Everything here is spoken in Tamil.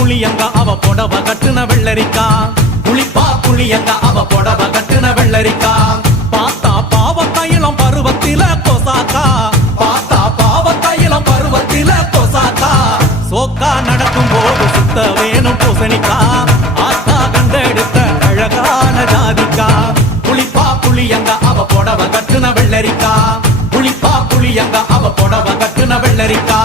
புளியங்க அவ புடவ கட்டுன வெள்ளரிக்கா புளிப்பா புளியங்க அவ புடவ கட்டுன வெள்ளரிக்கா பார்த்தா பாவக்காயிலம் பருவத்தில கொசாக்கா பார்த்தா பாவக்காயிலம் பருவத்தில கொசாக்கா சோக்கா நடக்கும் போது சுத்த வேணும் பூசணிக்கா ஆத்தா கண்டெடுத்த அழகான ஜாதிக்கா புளிப்பா புளியங்க அவ புடவ கட்டுன வெள்ளரிக்கா புளிப்பா புளியங்க அவ புடவ கட்டுன வெள்ளரிக்கா